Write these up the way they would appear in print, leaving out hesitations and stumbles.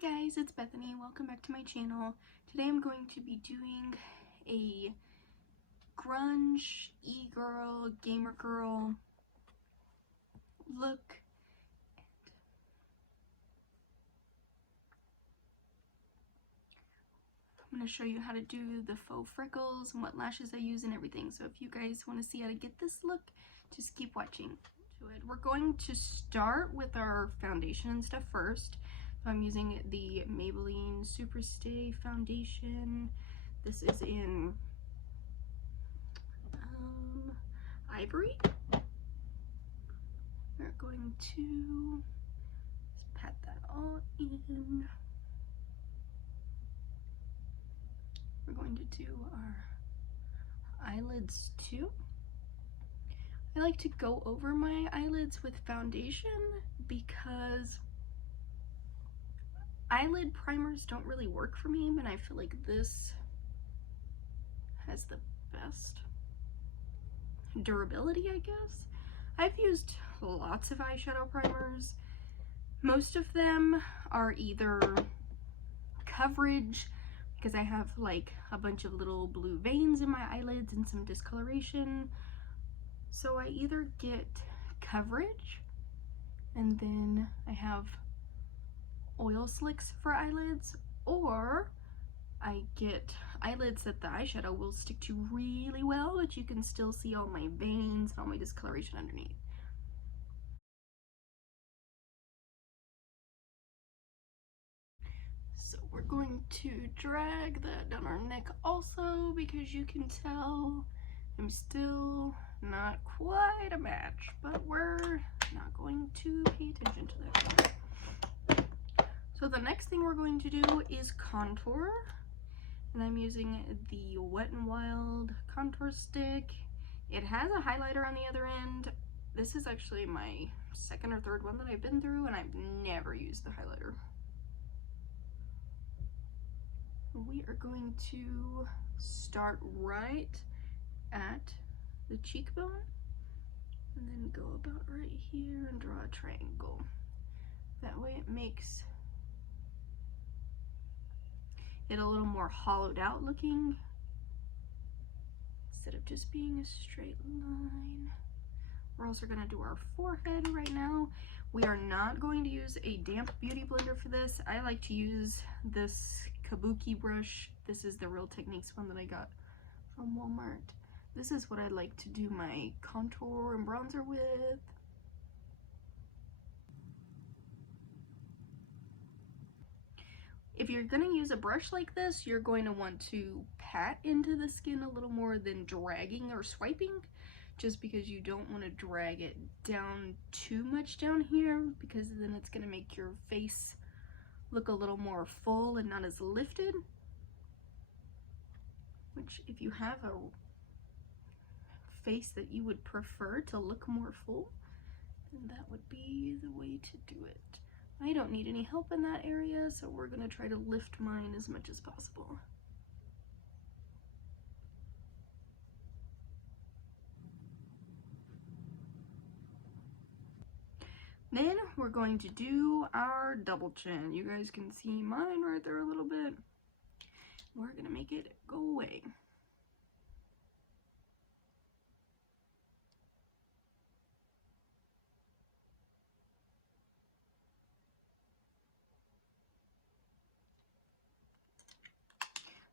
guys, it's Bethany. Welcome back to my channel. Today I'm going to be doing a grunge, e-girl, gamer girl look. I'm going to show you how to do the faux freckles and what lashes I use and everything. So if you guys want to see how to get this look, just keep watching. We're going to start with our foundation and stuff first. So I'm using the Maybelline Superstay foundation. This is in Ivory. We're going to just pat that all in. We're going to do our eyelids too. I like to go over my eyelids with foundation because eyelid primers don't really work for me, but I feel like this has the best durability, I guess. I've used lots of eyeshadow primers. Most of them are either coverage, because I have like a bunch of little blue veins in my eyelids and some discoloration. So I either get coverage and then I have oil slicks for eyelids, or I get eyelids that the eyeshadow will stick to really well, but you can still see all my veins and all my discoloration underneath. So we're going to drag that down our neck also, because you can tell I'm still not quite a match, but we're not going to pay attention to that. So the next thing we're going to do is contour, and I'm using the Wet n Wild contour stick. It has a highlighter on the other end. This is actually my second or third one that I've been through, and I've never used the highlighter. We are going to start right at the cheekbone and then go about right here and draw a triangle. That way it makes it a little more hollowed out looking instead of just being a straight line. We're also going to do our forehead right now. We are not going to use a damp beauty blender for this. I like to use this Kabuki brush. This is the Real Techniques one that I got from Walmart. This is what I like to do my contour and bronzer with. If you're going to use a brush like this, you're going to want to pat into the skin a little more than dragging or swiping, just because you don't want to drag it down too much down here, because then it's going to make your face look a little more full and not as lifted. Which, if you have a face that you would prefer to look more full, then that would be the way to do it. I don't need any help in that area, so we're going to try to lift mine as much as possible. Then we're going to do our double chin. You guys can see mine right there a little bit. We're going to make it go away.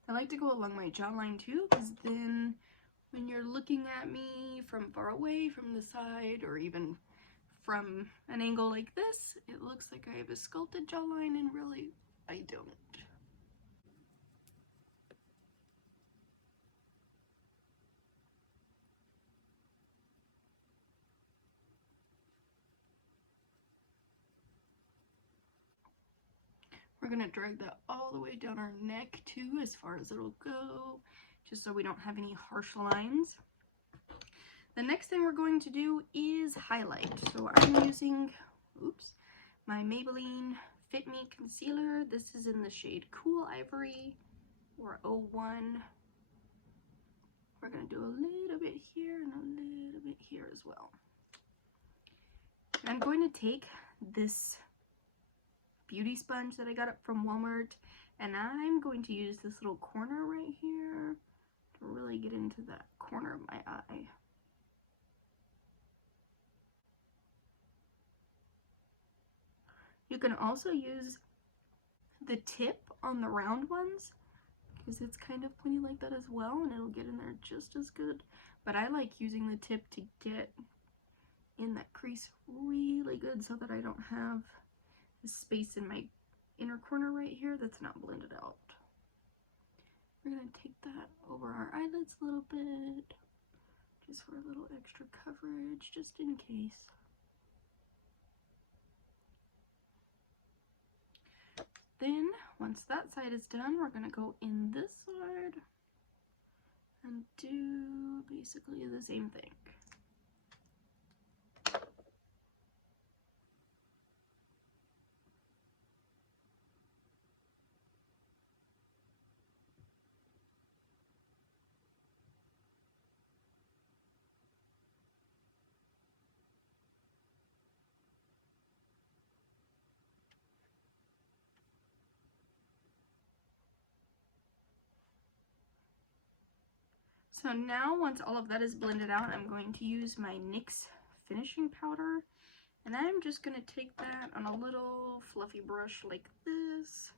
I like to go along my jawline too, because then when you're looking at me from far away, from the side, or even from an angle like this, it looks like I have a sculpted jawline, and really, I don't. We're going to drag that all the way down our neck too, as far as it'll go, just so we don't have any harsh lines. The next thing we're going to do is highlight. So I'm using, my Maybelline Fit Me Concealer. This is in the shade Cool Ivory, or 01. We're going to do a little bit here and a little bit here as well. I'm going to take this beauty sponge that I got up from Walmart, and I'm going to use this little corner right here to really get into that corner of my eye. You can also use the tip on the round ones because it's kind of pointy like that as well, and it'll get in there just as good. But I like using the tip to get in that crease really good so that I don't have the space in my inner corner right here that's not blended out. We're going to take that over our eyelids a little bit, just for a little extra coverage, just in case. Then, once that side is done, we're going to go in this side and do basically the same thing. So now, once all of that is blended out, I'm going to use my NYX Finishing Powder, and I'm just going to take that on a little fluffy brush like this,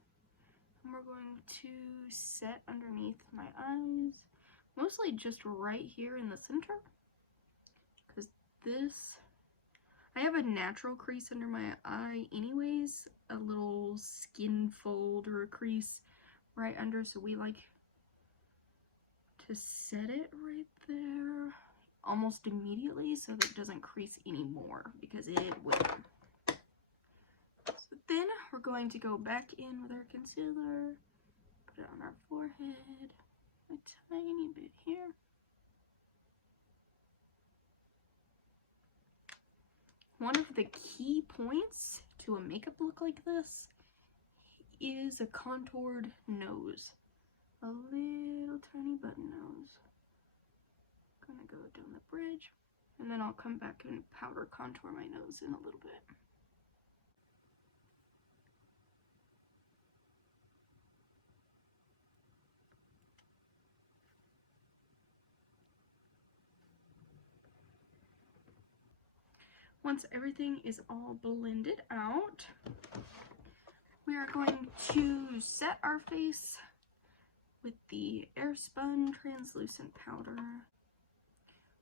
and we're going to set underneath my eyes, mostly just right here in the center, because I have a natural crease under my eye anyways, a little skin fold or a crease right under, so we like to set it right there almost immediately so that it doesn't crease anymore, because it will. So then we're going to go back in with our concealer, put it on our forehead, a tiny bit here. One of the key points to a makeup look like this is a contoured nose. A little tiny button nose. Gonna go down the bridge, and then I'll come back and powder contour my nose in a little bit. Once everything is all blended out, we are going to set our face with the Airspun translucent powder.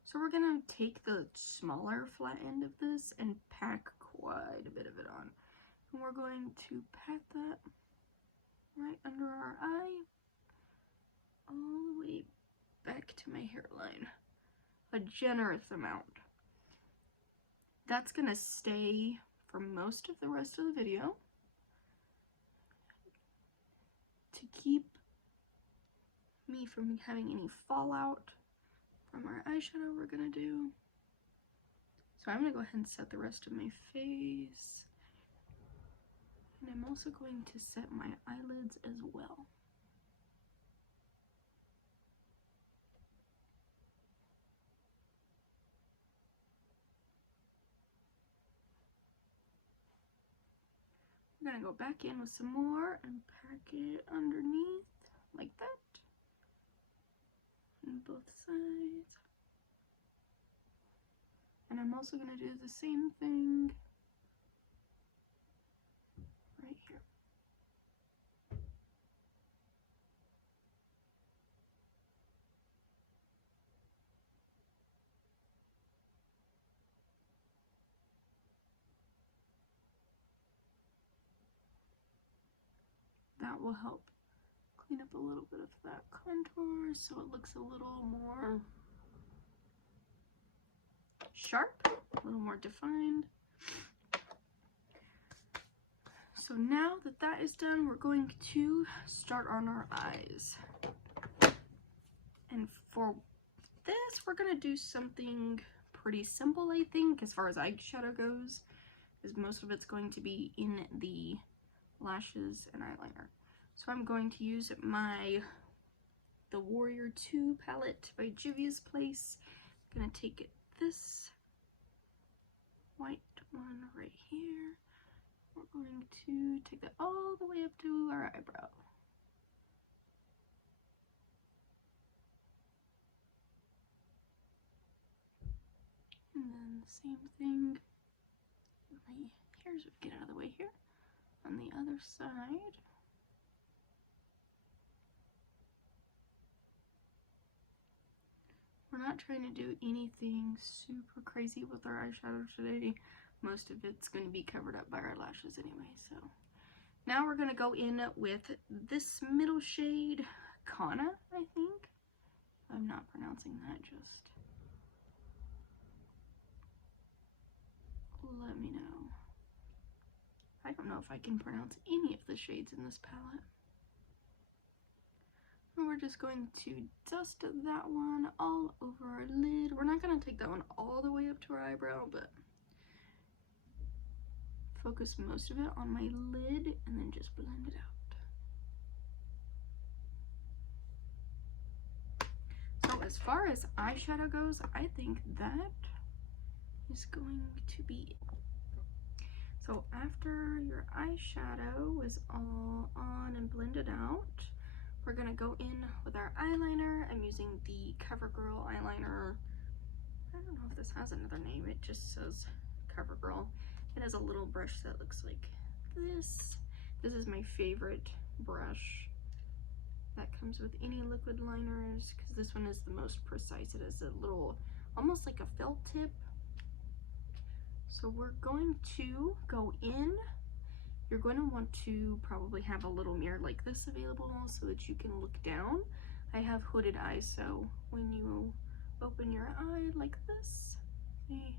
So we're gonna take the smaller flat end of this and pack quite a bit of it on. And we're going to pat that right under our eye, all the way back to my hairline. A generous amount. That's gonna stay for most of the rest of the video to keep me from having any fallout from our eyeshadow we're gonna do. So I'm gonna go ahead and set the rest of my face, and I'm also going to set my eyelids as well. We're gonna go back in with some more and pack it underneath like that on both sides. And I'm also going to do the same thing right here. That will help clean up a little bit of that contour so it looks a little more sharp, a little more defined. So now that that is done, we're going to start on our eyes. And for this, we're going to do something pretty simple, I think, as far as eyeshadow goes, because most of it's going to be in the lashes and eyeliner. So I'm going to use the Warrior 2 palette by Juvia's Place. I'm going to take this white one right here. we're going to take that all the way up to our eyebrow. And then the same thing, my hairs would get out of the way here, on the other side. We're not trying to do anything super crazy with our eyeshadow today. Most of it's going to be covered up by our lashes anyway, so. Now we're going to go in with this middle shade, Kana, I think. I'm not pronouncing that, just let me know. I don't know if I can pronounce any of the shades in this palette. And we're just going to dust that one all over our lid. We're not going to take that one all the way up to our eyebrow, but focus most of it on my lid and then just blend it out. So as far as eyeshadow goes, I think that is going to be it. So after your eyeshadow is all on and blended out, we're gonna go in with our eyeliner. I'm using the CoverGirl eyeliner. I don't know if this has another name, it just says CoverGirl. It has a little brush that looks like this. This is my favorite brush that comes with any liquid liners because this one is the most precise. It has a little, almost like a felt tip. So we're going to go in. You're going to want to probably have a little mirror like this available so that you can look down. I have hooded eyes, so when you open your eye like this, see,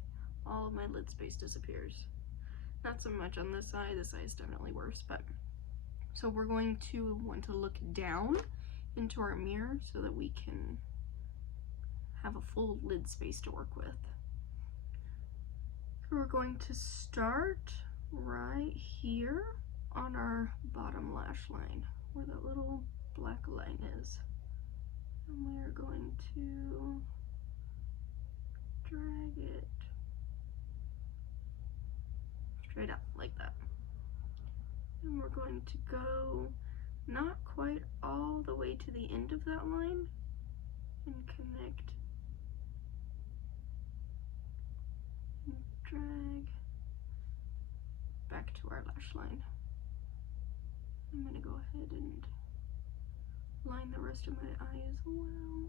all of my lid space disappears. Not so much on this eye. This eye is definitely worse, but so we're going to want to look down into our mirror so that we can have a full lid space to work with. So we're going to start right here on our bottom lash line where that little black line is, and we're going to drag it straight up like that, and we're going to go not quite all the way to the end of that line and connect and drag back to our lash line. I'm gonna go ahead and line the rest of my eye as well.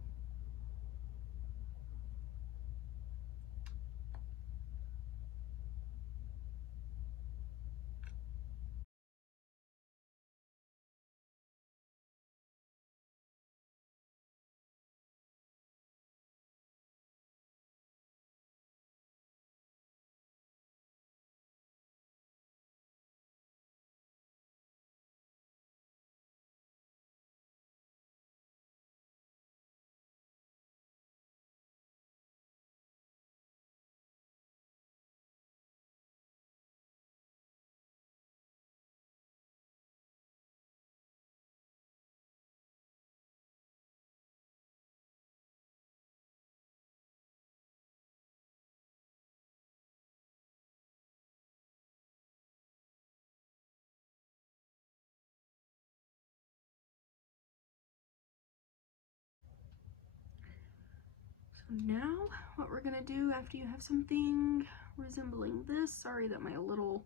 So now what we're gonna do after you have something resembling this, sorry that my little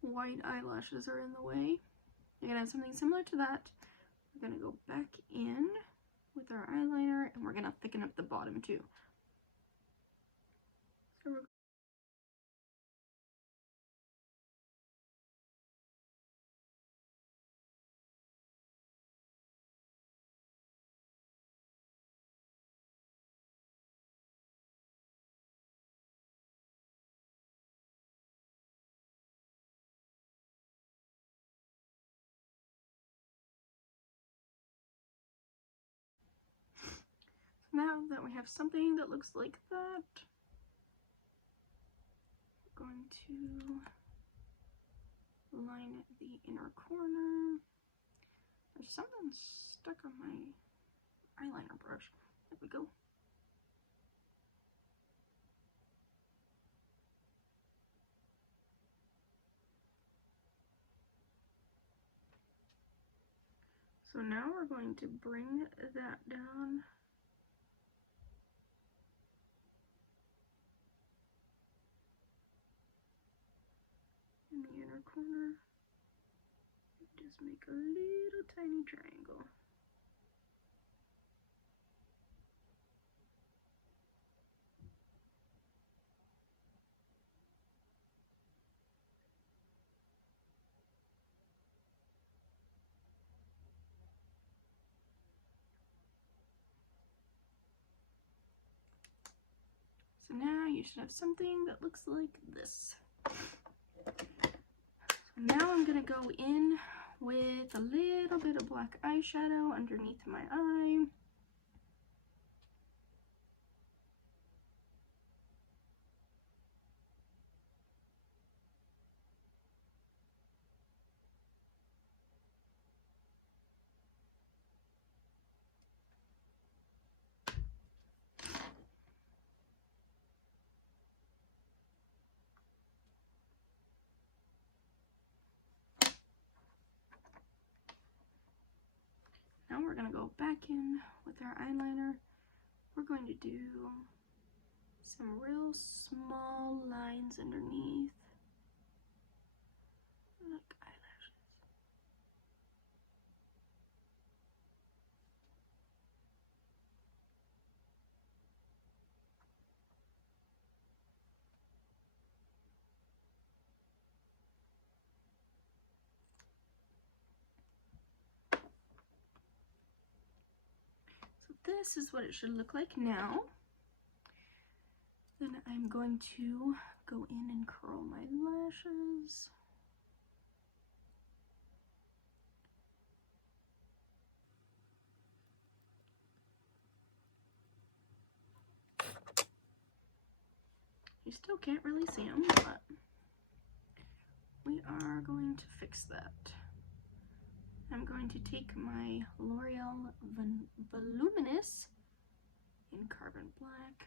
white eyelashes are in the way. You're gonna have something similar to that. We're gonna go back in with our eyeliner and we're gonna thicken up the bottom too. So we're now that we have something that looks like that, we're going to line the inner corner. There's something stuck on my eyeliner brush. There we go. now we're going to bring that down. In the inner corner. Just make a little tiny triangle. So now you should have something that looks like this. So now I'm going to go in with a little bit of black eyeshadow underneath my eye. Now we're going to go back in with our eyeliner. We're going to do some real small lines underneath, like eyelashes. So this is what it should look like now. Then I'm going to go in and curl my lashes. You still can't really see them, but we are going to fix that. I'm going to take my L'Oreal Voluminous in Carbon Black.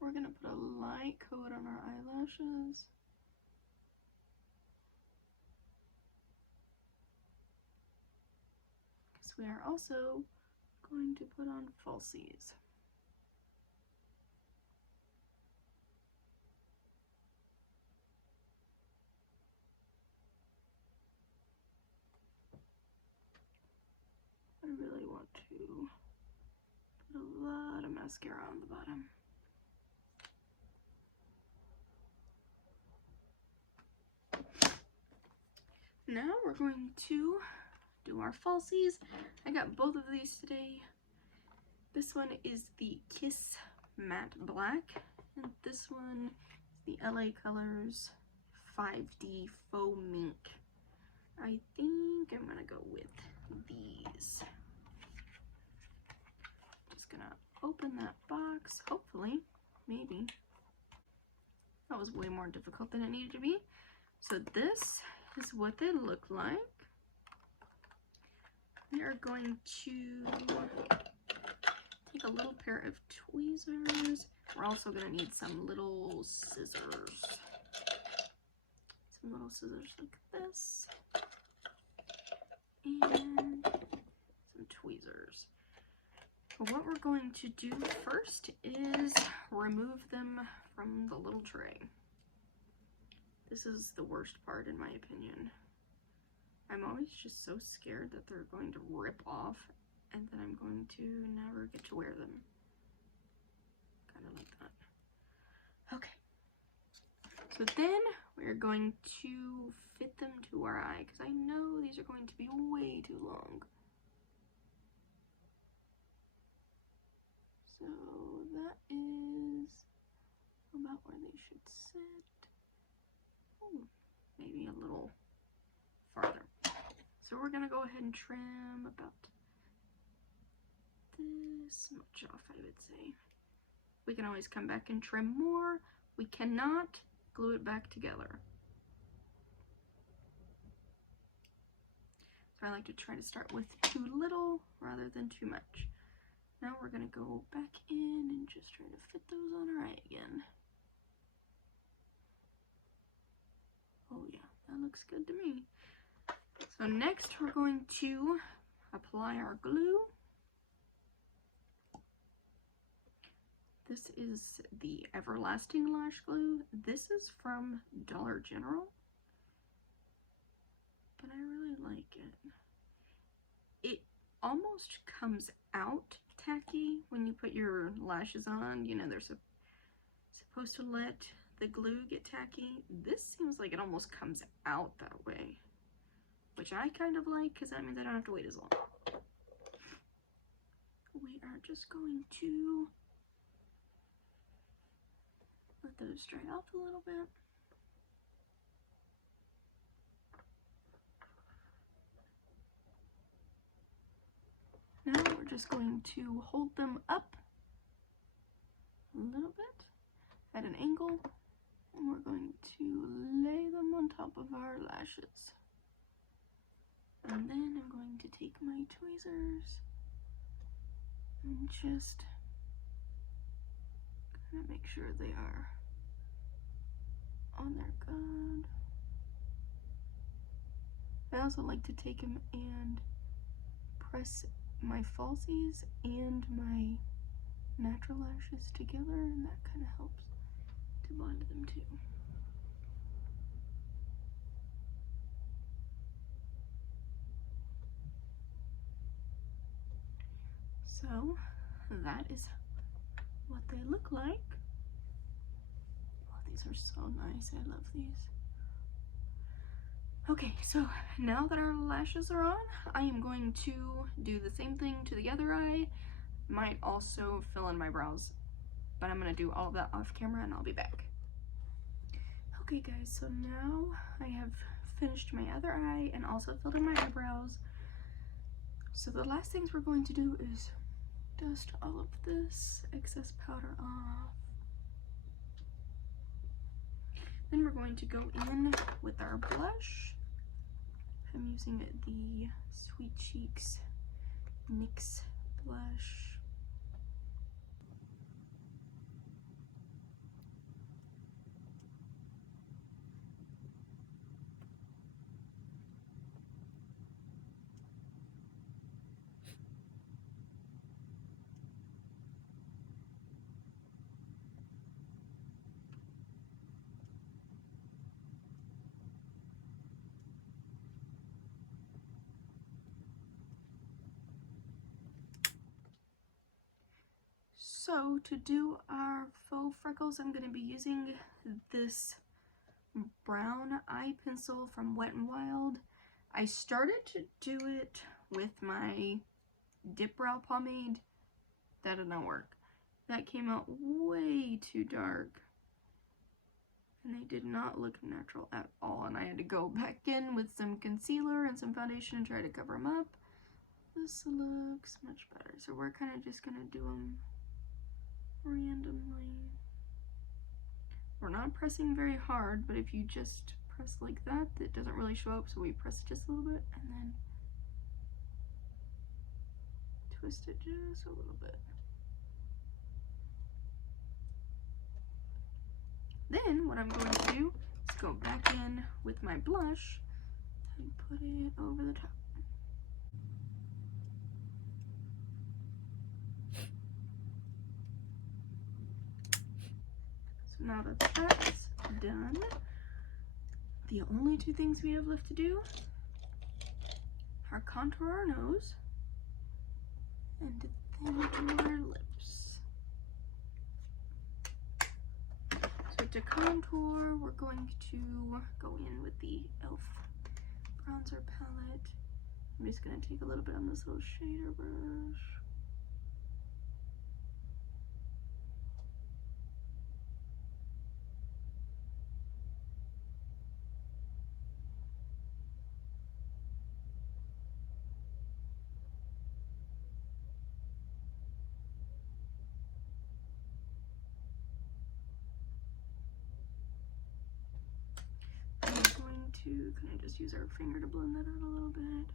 We're going to put a light coat on our eyelashes. Because we are also going to put on falsies. I really want to put a lot of mascara on the bottom. Now we're going to do our falsies. I got both of these today. This one is the Kiss Matte Black, and this one is the LA Colors 5D Faux Mink. I think I'm gonna go with these. Just gonna open that box, hopefully, maybe. That was way more difficult than it needed to be. So this is what they look like. We are going to take a little pair of tweezers. We're also going to need some little scissors. Some little scissors like this. And some tweezers. But what we're going to do first is remove them from the little tray. This is the worst part in my opinion. I'm always just so scared that they're going to rip off and then I'm going to never get to wear them. Kind of like that. Okay. So then we're going to fit them to our eye because I know these are going to be way too long. So that is about where they should sit. Ooh, maybe a little farther. So we're gonna go ahead and trim about this much off, I would say. We can always come back and trim more. We cannot glue it back together. So I like to try to start with too little rather than too much. Now we're gonna go back in and just try to fit those on our eye again. Oh yeah, that looks good to me. So next we're going to apply our glue. This is the Everlasting Lash Glue. This is from Dollar General, but I really like it. It almost comes out tacky when you put your lashes on. You know, they're supposed to let the glue get tacky. This seems like it almost comes out that way, which I kind of like because that means I don't have to wait as long. We are just going to let those dry off a little bit. Now we're just going to hold them up a little bit at an angle, and we're going to lay them on top of our lashes. And then I'm going to take my tweezers and just kind of make sure they are on there good. I also like to take them and press my falsies and my natural lashes together, and that kind of helps to bond them too. So that is what they look like. Oh, these are so nice. I love these. Okay, so now that our lashes are on, I am going to do the same thing to the other eye. Might also fill in my brows, but I'm gonna do all of that off camera and I'll be back. Okay guys, so now I have finished my other eye and also filled in my eyebrows. So the last things we're going to do is dust all of this excess powder off. Then we're going to go in with our blush. I'm using the Sweet Cheeks NYX blush. So to do our faux freckles, I'm going to be using this brown eye pencil from Wet n Wild. I started to do it with my dip brow pomade. That did not work. That came out way too dark. And they did not look natural at all. And I had to go back in with some concealer and some foundation and try to cover them up. This looks much better. So we're kind of just going to do them randomly. We're not pressing very hard, but if you just press like that, it doesn't really show up, so we press just a little bit and then twist it just a little bit. Then what I'm going to do is go back in with my blush and put it over the top. So now that that's done, the only two things we have left to do are contour our nose and then do our lips. So to contour, we're going to go in with the e.l.f. bronzer palette. I'm just going to take a little bit on this little shader brush. To kind of just use our finger to blend that out a little bit.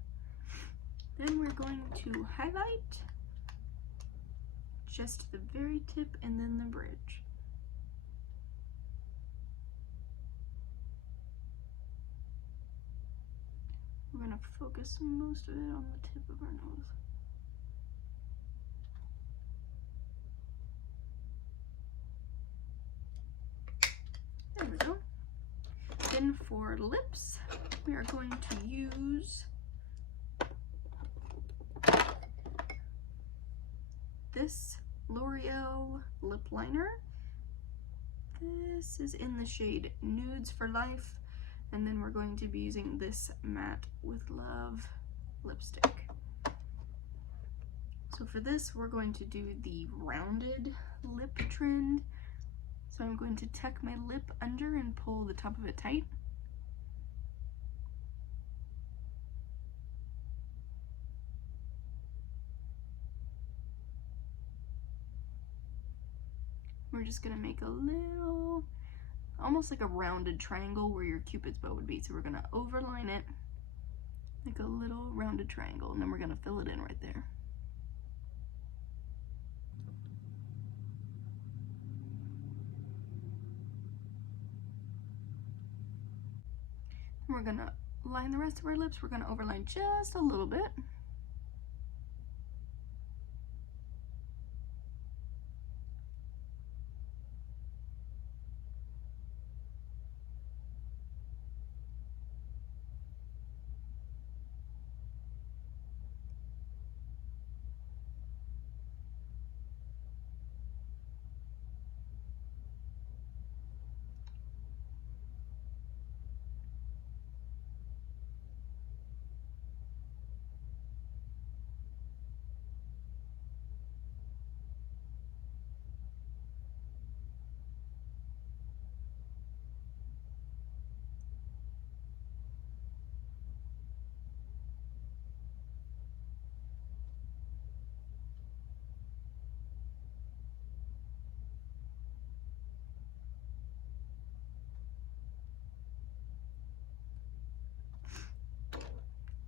Then we're going to highlight just the very tip and then the bridge. We're going gonna focus most of it on the tip of our nose. There we go. Then for lips, we are going to use this L'Oreal lip liner. This is in the shade Nudes for Life, and then we're going to be using this Matte with Love lipstick. So for this, we're going to do the rounded lip trend. So I'm going to tuck my lip under and pull the top of it tight. We're just gonna make a little, almost like a rounded triangle where your Cupid's bow would be. So we're gonna overline it like a little rounded triangle, and then we're gonna fill it in right there. And we're gonna line the rest of our lips. We're gonna overline just a little bit.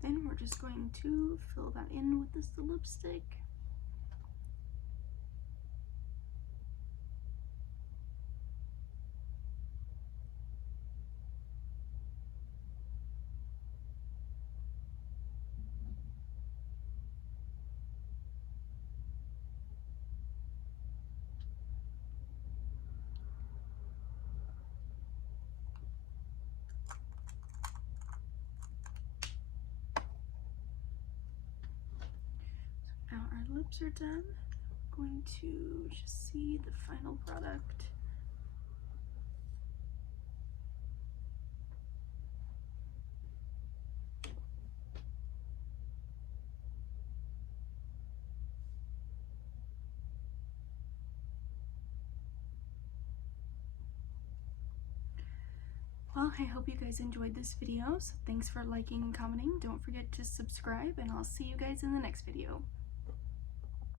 Then we're just going to fill that in with this lipstick. Now our lips are done. I'm going to just see the final product. Well, I hope you guys enjoyed this video, so thanks for liking and commenting. Don't forget to subscribe, and I'll see you guys in the next video.